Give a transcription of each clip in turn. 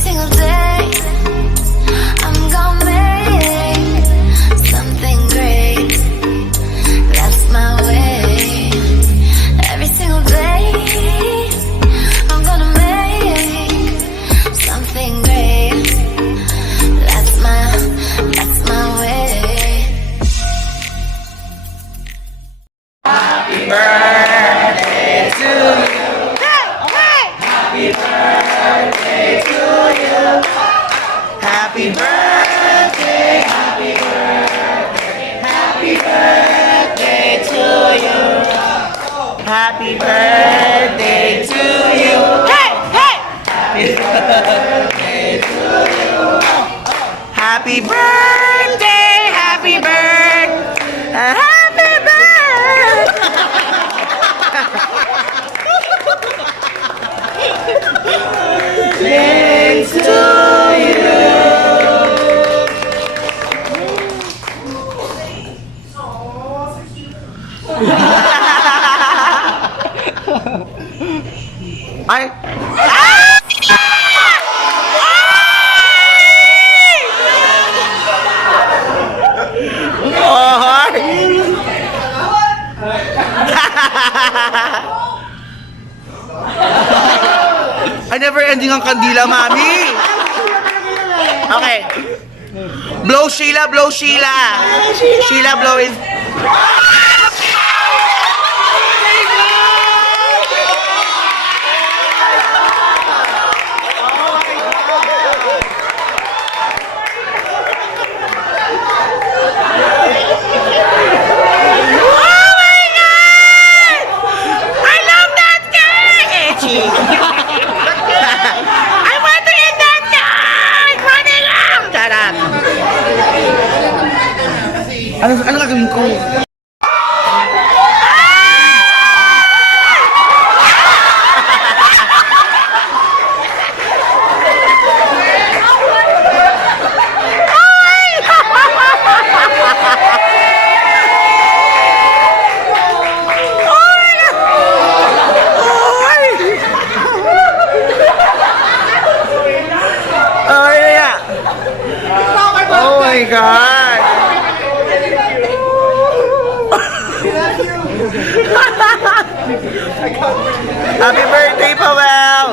single day I'm gonna make something great. That's my way. Every single day I'm gonna make something great. That's my way. Happy birthday to you. Happy birthday to you. Happy birthday, happy birthday, happy birthday to you. Happy birthday to you. Hey, hey! Happy birthday to you. Happy birthday, happy birthday, happy birthday to you. Ay! Ay, never ending ang kandila, mami. Okay. Blow Sheila, blow Sheila. Sheila blowing. Ano gagawin ko? Oh my God! Happy birthday, Powell!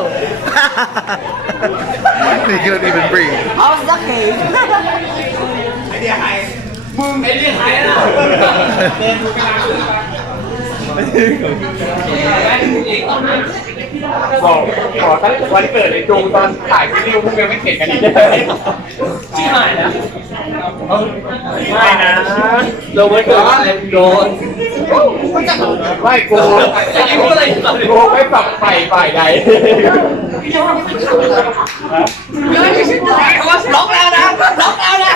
He can't even breathe. How's the cake?ขอตั้งวันเกิดในจูตอนถ่ายวิดีโอพวกยังไม่เสร็จกันอีกเลยชิบหายนะไม่นะเราไม่เกิดอะไรโดนไม่กูไม่ปรับฝ่ายใดล็อกแล้วนะล็อกแล้วนะ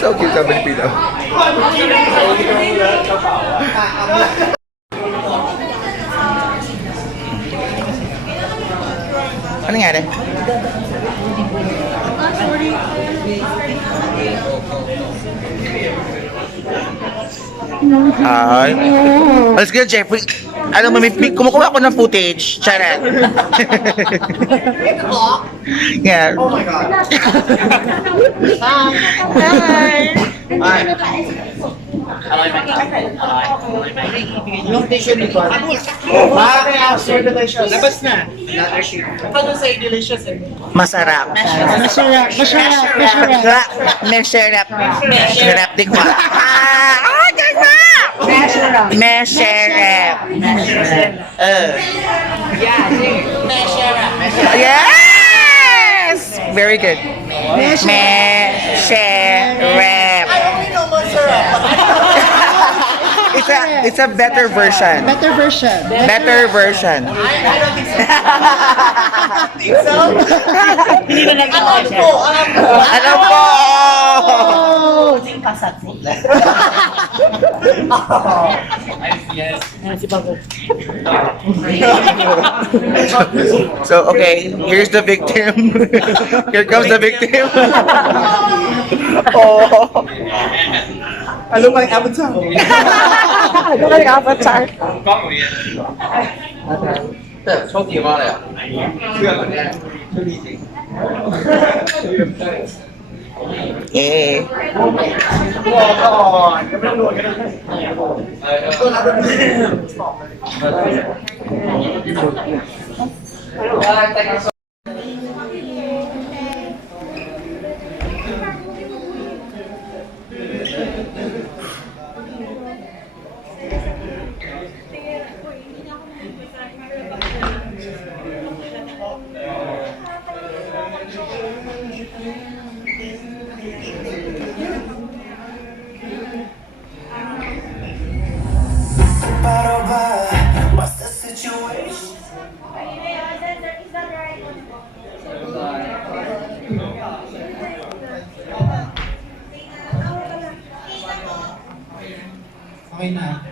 So cute sa Pilipino. Ano nangyari? Ay. Alas ka, Jeffrey. Ano, kumukuha ako ng footage. Charat. Yeah. Oh my God. Hi. Hi. Yung tissue nito. Bakit after delicious? Labas na. Another sheet. Paano sa delicious? Masarap. Masarap. Masarap. Masarap din ko. Masarap. Yes! Very good. Masarap. It's It's a better version. Better version. Better version. I don't think so. Alam ko. Alam ko! So, okay, here's the victim. Here comes the victim. Oh. Alam mo yung avatar. Ano ka yung avatar? โชคดีมากเลยอ่ะเชื่อคนเนี้ยโชคดีจริง Eh. รอก่อนก็ไม่ต้องโดนกันนะตัวรับ What's the situation? Okay na.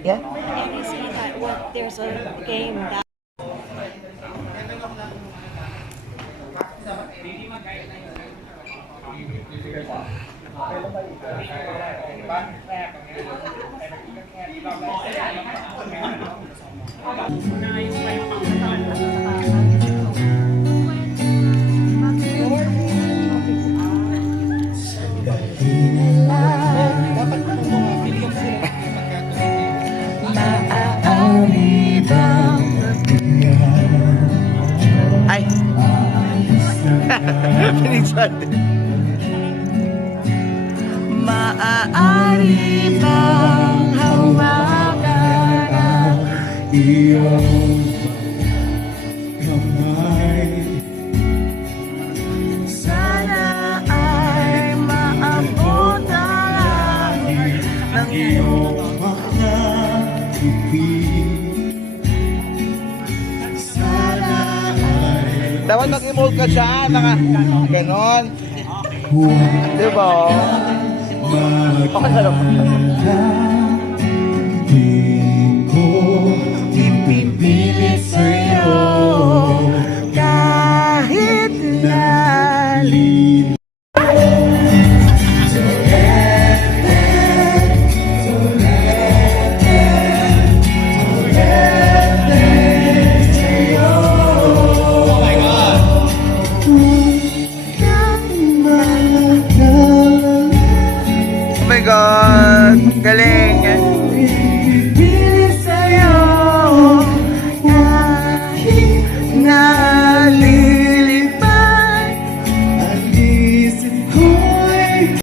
Yeah? And you see that what there's a game that Ay. Pinigsan. Maaari bang hawakan ang iyong kamay? Sana ay maabot ang ng iyong mga ibig. Sana ay dapat mag-emote ka dyan, ganon. Diba? Okay na lang. Di ko ipipilit sa'yo kahit lalim. Oh my God! Galing! Ipipilit sa'yo kahit nalilipad ang isip ko'y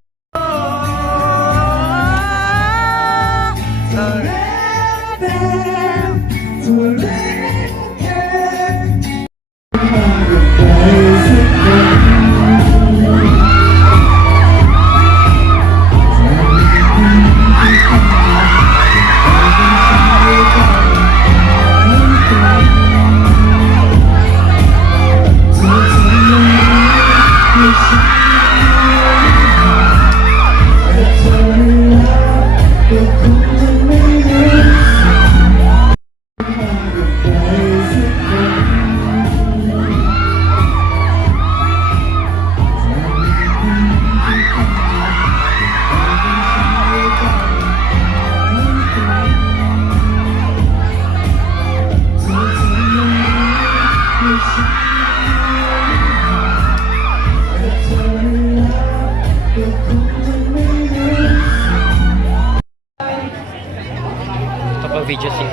Video si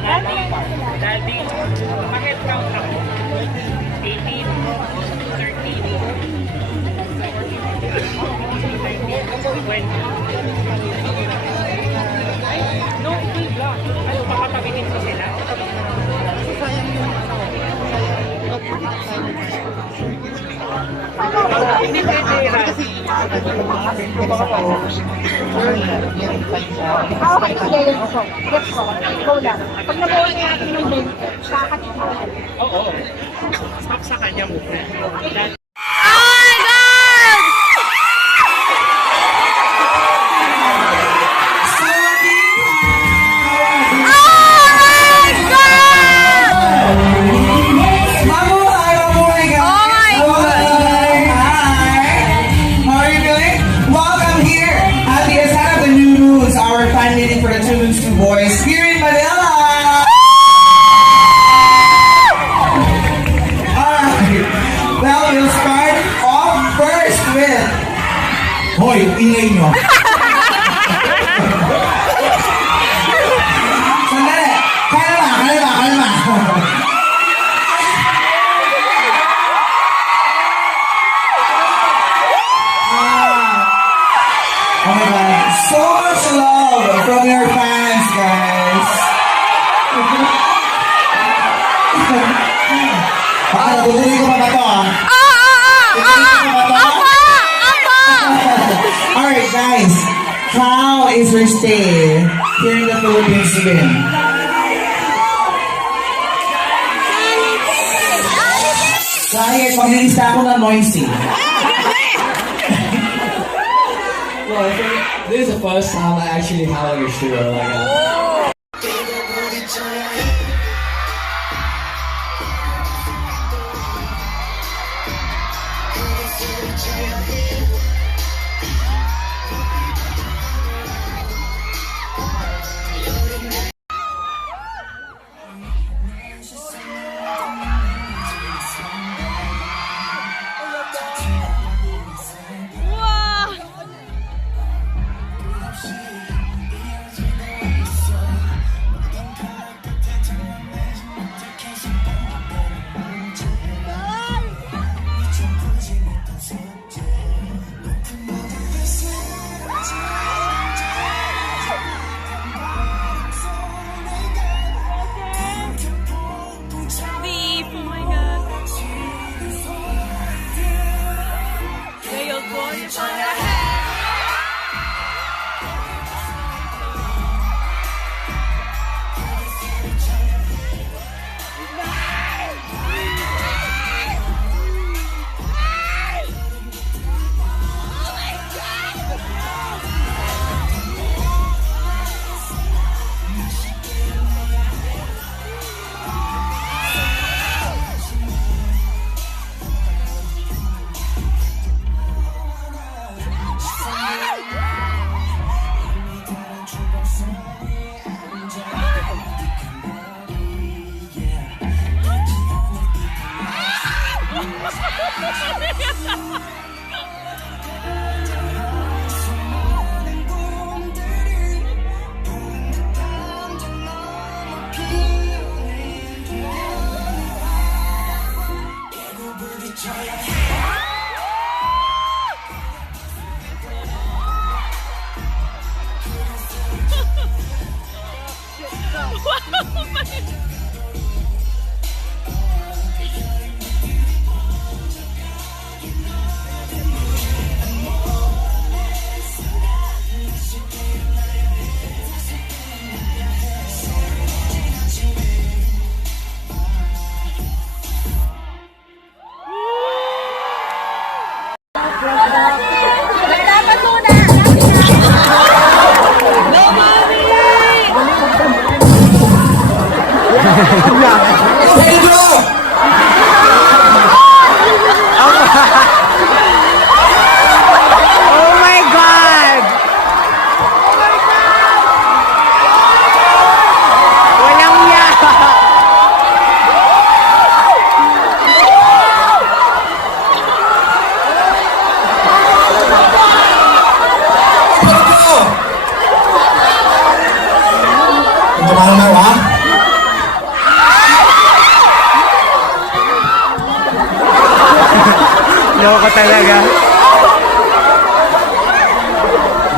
Daddy, bakit count ako? 18, 13, friend. No, full block. Ano, papatabitin ko sila. Hindi pwede, Kasi Okay, sige, let's go. Let's go. Go lang. Pag nabuo na natin yung 20, kakatita. oo. Stop sa kanya muna. Meeting for the Children's Two Boys here in Manila. Alright, well, we'll start off first with. Hoy, ingay nyo. Sandali, kalma. Oh my God, so much love from your fans, guys. Baka nabutuloy ko pa ba ito, ah? Alright, guys. How is your stay here in the Philippines again? Kahit maglilista ako ng noisy. Well, I think this is the first time I actually have like a show like that.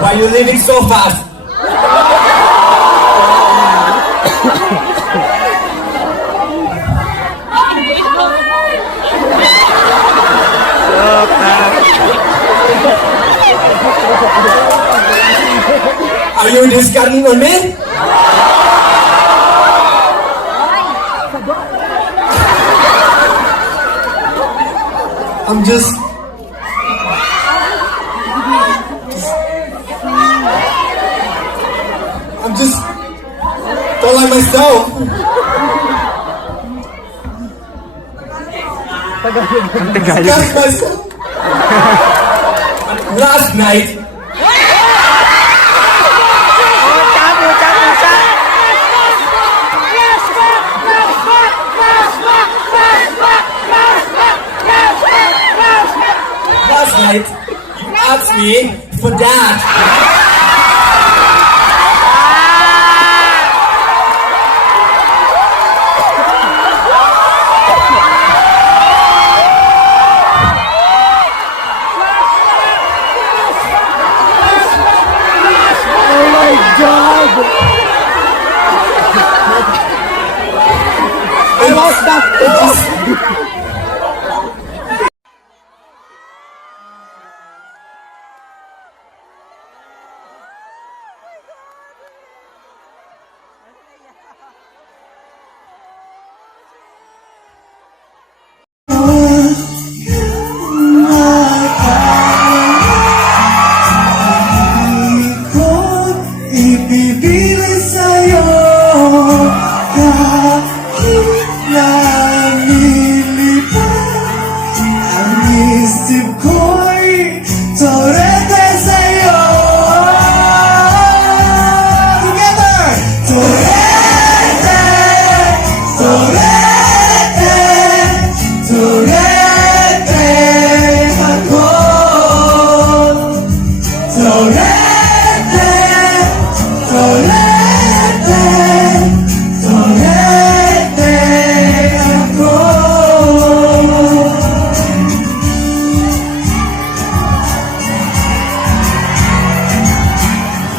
Why are you leaving so fast? Are you discarding on me? I'm just don't like myself. That's myself. Last night, you asked me for that. I lost that. Ibibigay sa'yo kahit na nilipad ang isip ko'y torete sa'yo. Together! Torete! Torete! Torete ako. Torete! Torete, torete ako.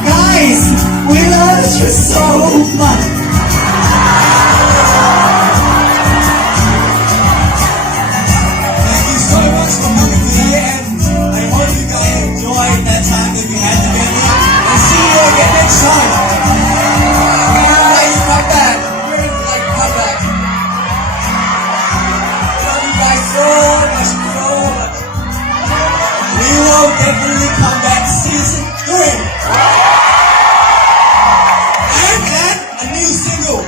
Guys, we love you so much. Thank you so much for coming today, and I hope you guys enjoyed that time that we had together. And see you again next time. Nice comeback. Great, like comeback. Love you guys so much, so much. We will definitely come back season 3. And a new single.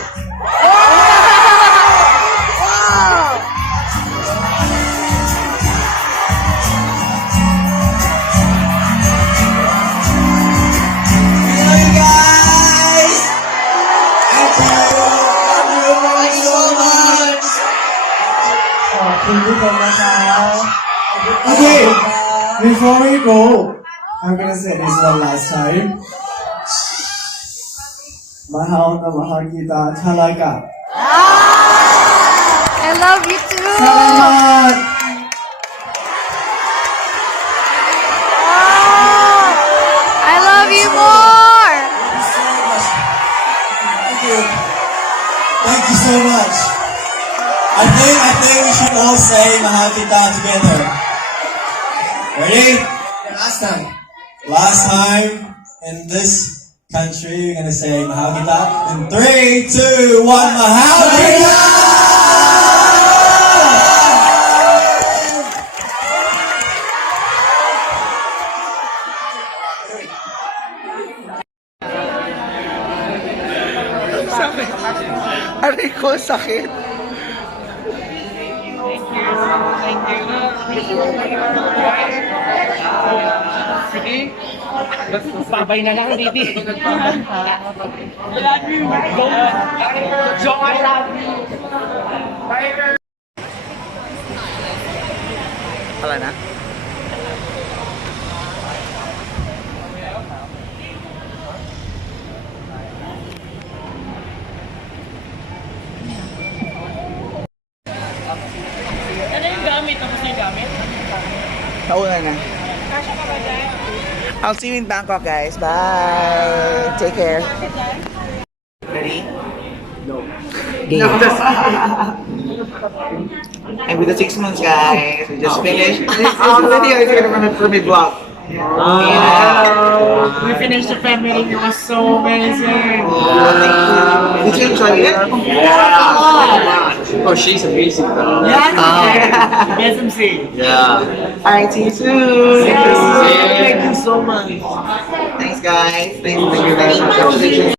Okay, before we go, I'm gonna say this one last time. Mahal na mahal kita talaga. I love you too. Salamat! I love you more. Thank you. Thank you so much. I think we should all say mahal kita together. Ready? Last time. Last time in this country, we're gonna say mahal kita. In 3, 2, 1, mahal kita! Aray ko, sakit. Sige. Babay na lang, Didi. Jong, I love you. Wala na? Ano yung gamit? Tapos na yung gamit? Nauna na. I'll see you in Bangkok, guys. Bye. Take care. Ready? No. And with the 6 months, guys, we just finished. This video is gonna run for me vlog. We finished the family. It was so amazing. Did you enjoy it? Oh, she's amazing though. Yeah. BSMC. Yeah. Alright, see you soon. Thank you so much. Thanks, guys. Thank you very much.